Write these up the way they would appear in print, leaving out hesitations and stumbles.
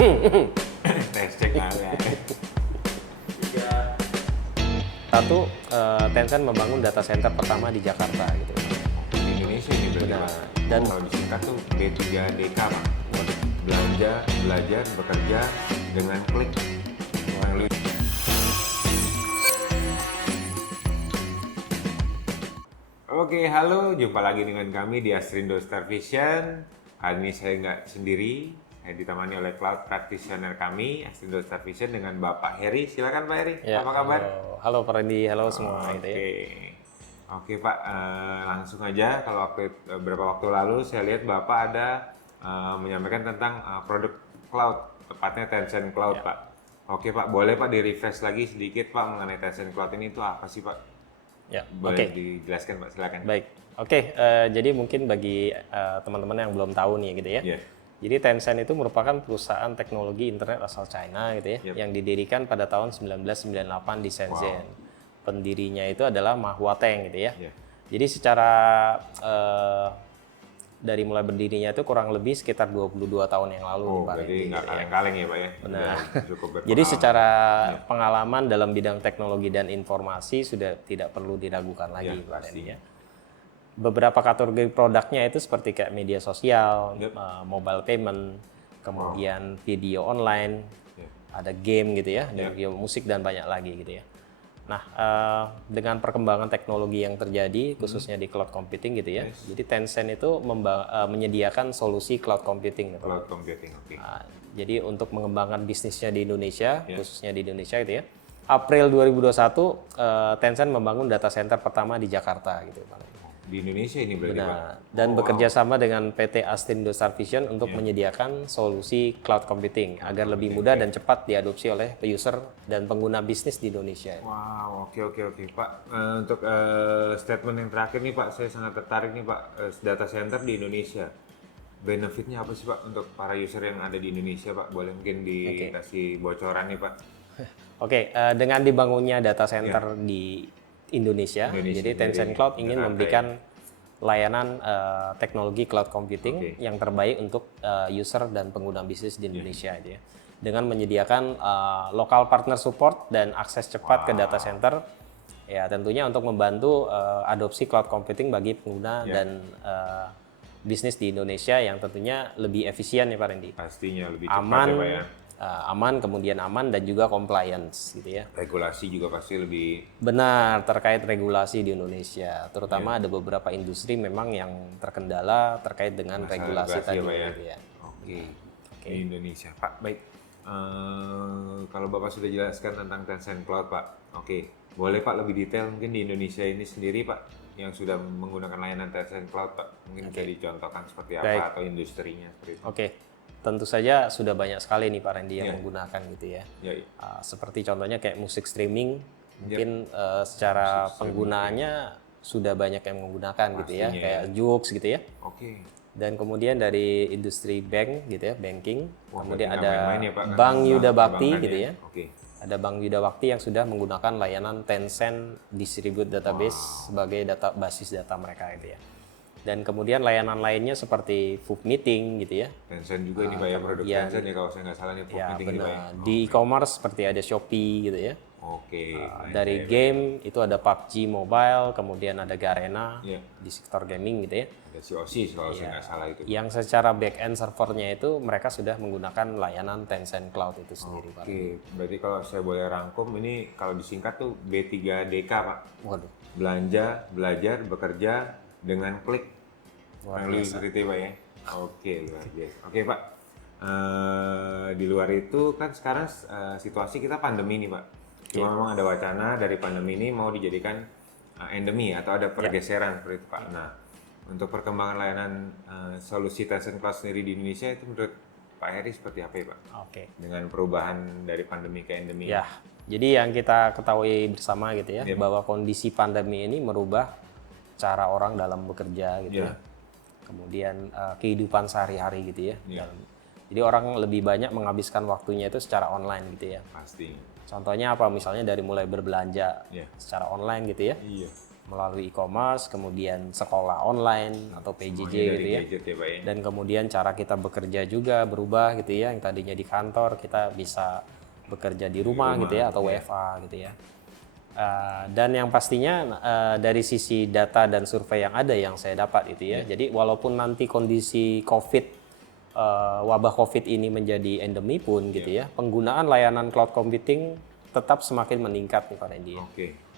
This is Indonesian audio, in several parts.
Tes cek ya. Satu, Tencent membangun data center pertama di Jakarta gitu. Di Indonesia ini berarti Benar. Pak. Dan Kalau disingkat tuh B3DK Pak. Belanja, belajar, bekerja dengan klik. Melalui. Oke, halo, jumpa lagi dengan kami di Astrindo Star Vision. Kali ini saya nggak sendiri, saya ditemani oleh cloud practitioner kami, Astrindo Star Vision dengan Bapak Heri. Silakan Pak Heri, ya, apa kabar? halo Pak Randy, halo semua gitu ya. Oke, oke Pak, langsung aja. Kalau beberapa waktu lalu saya lihat Bapak ada menyampaikan tentang produk cloud, tepatnya Tencent Cloud Pak. Oke Pak, boleh Pak di-refresh lagi sedikit Pak mengenai Tencent Cloud ini itu apa sih Pak? Ya, Boleh oke. dijelaskan Pak, silakan. Baik. Oke, jadi mungkin bagi teman-teman yang belum tahu nih gitu ya. Iya. Jadi Tencent itu merupakan perusahaan teknologi internet asal China gitu ya, Yep. yang didirikan pada tahun 1998 di Shenzhen. Pendirinya itu adalah Ma Huateng gitu ya. Iya. Jadi secara dari mulai berdirinya itu kurang lebih sekitar 22 tahun yang lalu nih, Oh, Pak berarti Randy, nggak gitu ya. kaleng-kaleng ya Pak ya? Benar. Udah cukup Jadi berpengalaman. secara pengalaman dalam bidang teknologi dan informasi sudah tidak perlu diragukan lagi, Ya, Pak pasti. Randy ya. Beberapa kategori produknya itu seperti kayak media sosial, Yep. mobile payment, kemudian video online, Ya. ada game gitu ya, dan video musik dan banyak lagi gitu ya. Nah, dengan perkembangan teknologi yang terjadi khususnya di cloud computing gitu ya, jadi Tencent itu menyediakan solusi cloud computing gitu. Cloud computing, oke. Jadi untuk mengembangkan bisnisnya di Indonesia, khususnya di Indonesia gitu ya, April 2021 Tencent membangun data center pertama di Jakarta gitu Pak. Di Indonesia ini berarti Pak? Nah, dan bekerja sama dengan PT Astrindo Star Vision untuk menyediakan solusi cloud computing agar lebih mudah dan cepat diadopsi oleh user dan pengguna bisnis di Indonesia. Wow, oke Pak. Untuk statement yang terakhir nih Pak, saya sangat tertarik nih Pak, data center di Indonesia. Benefitnya apa sih Pak untuk para user yang ada di Indonesia Pak? Boleh mungkin dikasih bocoran nih Pak? Oke, dengan dibangunnya data center di Indonesia, jadi Tencent Cloud ingin memberikan layanan teknologi cloud computing yang terbaik untuk user dan pengguna bisnis di Indonesia itu ya. Dengan menyediakan local partner support dan akses cepat ke data center, ya tentunya untuk membantu adopsi cloud computing bagi pengguna dan bisnis di Indonesia yang tentunya lebih efisien ya Pak Randy. Pastinya lebih cepat Aman, ya Pak ya. aman, kemudian aman dan juga compliance gitu ya. Regulasi juga pasti lebih. Benar, terkait regulasi di Indonesia, terutama ada beberapa industri memang yang terkendala terkait dengan regulasi tadi ya, Pak ya. gitu ya. Oke. Di Indonesia Pak, baik. Kalau Bapak sudah jelaskan tentang Tencent Cloud Pak, oke. Boleh Pak lebih detail mungkin di Indonesia ini sendiri Pak yang sudah menggunakan layanan Tencent Cloud Pak, mungkin bisa dicontohkan seperti apa Baik. atau industrinya seperti itu. Oke, tentu saja sudah banyak sekali nih Pak Randy yang menggunakan gitu ya. Ya, Seperti contohnya kayak musik streaming, mungkin secara penggunaannya sudah banyak yang menggunakan gitu ya, kayak Joox gitu ya. oke. Dan kemudian dari industri bank gitu ya, banking, kemudian berarti nggak ada main-main ya, Pak, kan? Bank Yuda Bakti perbankan gitu ya. ya. Oke. Ada Bank Yuda Bakti yang sudah menggunakan layanan Tencent Distribute Database sebagai basis data mereka gitu ya. Dan kemudian layanan lainnya seperti Fub Meeting gitu ya. Tencent juga ini Pak ya, produk Tencent ya kalau saya nggak salah nih, Ya Meeting ini Pak ya. benar. Di e-commerce seperti ada Shopee gitu ya. Oke. Dari game itu ada PUBG Mobile, kemudian ada Garena Iya. di sektor gaming gitu ya. Ada COC kalau saya nggak salah itu. Yang secara back-end servernya itu mereka sudah menggunakan layanan Tencent Cloud itu sendiri Pak. Oke, berarti kalau saya boleh rangkum ini kalau disingkat tuh B3DK Pak. Waduh. Belanja, belajar, bekerja dengan klik. Luar Yang seperti itu Pak ya. Oke, luar biasa. Oke Pak, di luar itu kan sekarang situasi kita pandemi nih Pak. Cuma memang ada wacana dari pandemi ini mau dijadikan endemi atau ada pergeseran seperti itu Pak. Nah, untuk perkembangan layanan solusi Tencent Cloud sendiri di Indonesia itu menurut Pak Heri seperti apa ya Pak? Oke. Dengan perubahan dari pandemi ke endemi. Ya, jadi yang kita ketahui bersama gitu ya, bahwa kondisi pandemi ini merubah cara orang dalam bekerja gitu ya. Kemudian kehidupan sehari-hari gitu ya. Jadi orang lebih banyak menghabiskan waktunya itu secara online gitu ya. Pasti. Contohnya apa? Misalnya dari mulai berbelanja secara online gitu ya. Iya. melalui e-commerce, kemudian sekolah online atau PJJ Semuanya gitu dari ya. gadget ya Pak ya. Dan kemudian cara kita bekerja juga berubah gitu ya, yang tadinya di kantor kita bisa bekerja di rumah gitu ya, atau WFA gitu ya. Dan yang pastinya dari sisi data dan survei yang ada yang saya dapat itu ya, jadi walaupun nanti kondisi wabah COVID ini menjadi endemi pun gitu ya, penggunaan layanan cloud computing tetap semakin meningkat nih Pak Randy ya.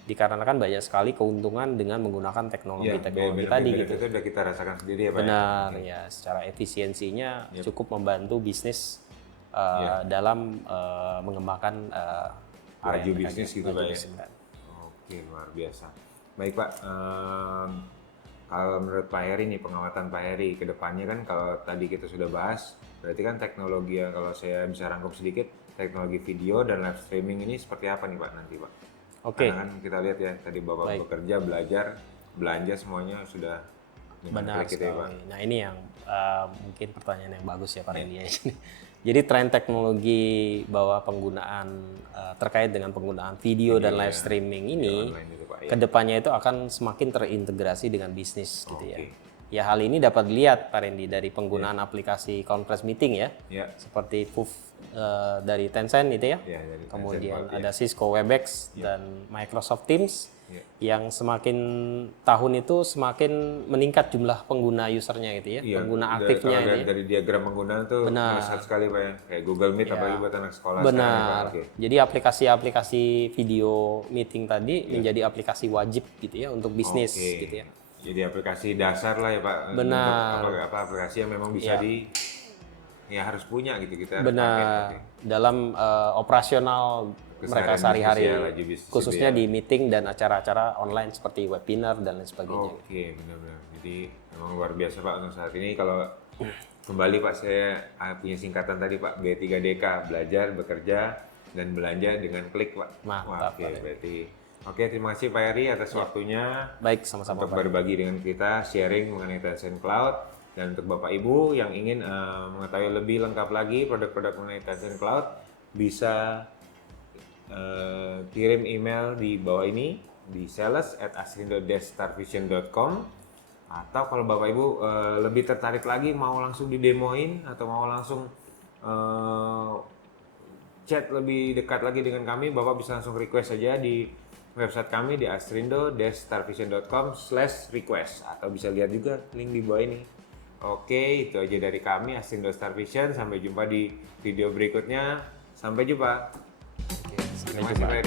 Dikarenakan banyak sekali keuntungan dengan menggunakan teknologi tadi gitu. Itu udah kita rasakan sendiri ya Pak. Benar ya, secara efisiensinya cukup membantu bisnis dalam mengembangkan laju bisnis gitu Pak ya. Oke, luar biasa. Baik Pak, kalau menurut Pak Heri nih, pengamatan Pak Heri ke depannya kan kalau tadi kita sudah bahas, berarti kan teknologi yang kalau saya bisa rangkum sedikit, teknologi video dan live streaming ini seperti apa nih Pak nanti Pak? Karena kan kita lihat ya, tadi Bapak bekerja, belajar, belanja semuanya sudah dengan klik gitu ya Pak. Nah ini yang mungkin pertanyaan yang bagus ya Pak Randy ya. Jadi tren teknologi bahwa penggunaan terkait dengan penggunaan video dan live streaming ini kedepannya itu akan semakin terintegrasi dengan bisnis gitu ya. Ya hal ini dapat dilihat Pak Randy dari penggunaan aplikasi conference meeting ya, seperti PUF dari Tencent itu ya. Kemudian ada Cisco Webex dan Microsoft Teams. Yang semakin tahun itu semakin meningkat jumlah pengguna usernya gitu ya, pengguna aktifnya gitu ya. Dari diagram pengguna tuh besar sekali Pak ya, kayak Google Meet apalagi buat anak sekolah. Benar. Jadi aplikasi-aplikasi video meeting tadi menjadi aplikasi wajib gitu ya untuk bisnis gitu ya. Jadi aplikasi dasar lah ya Pak. Benar. Untuk aplikasi yang memang bisa harus punya gitu kita. Benar. Dalam operasional mereka sehari-hari, khususnya di meeting dan acara-acara online seperti webinar dan lain sebagainya. Oke, benar-benar. Jadi memang luar biasa Pak untuk saat ini. Kalau kembali Pak, saya punya singkatan tadi Pak, B3DK, belajar, bekerja, dan belanja dengan klik Pak. Mantap. Oke, terima kasih Pak Heri atas waktunya. Baik, sama-sama untuk berbagi dengan kita, sharing mengenai Tencent Cloud. Dan untuk Bapak Ibu yang ingin mengetahui lebih lengkap lagi produk-produk mengenai Tencent Cloud, bisa kirim email di bawah ini di sales@asrindo-starvision.com, atau kalau Bapak Ibu lebih tertarik lagi mau langsung didemoin atau mau langsung chat lebih dekat lagi dengan kami, Bapak bisa langsung request saja di website kami di asrindo-starvision.com/request, atau bisa lihat juga link di bawah ini. Oke, itu aja dari kami Asrindo Star Vision. Sampai jumpa di video berikutnya. Sampai jumpa. Sampai jumpa.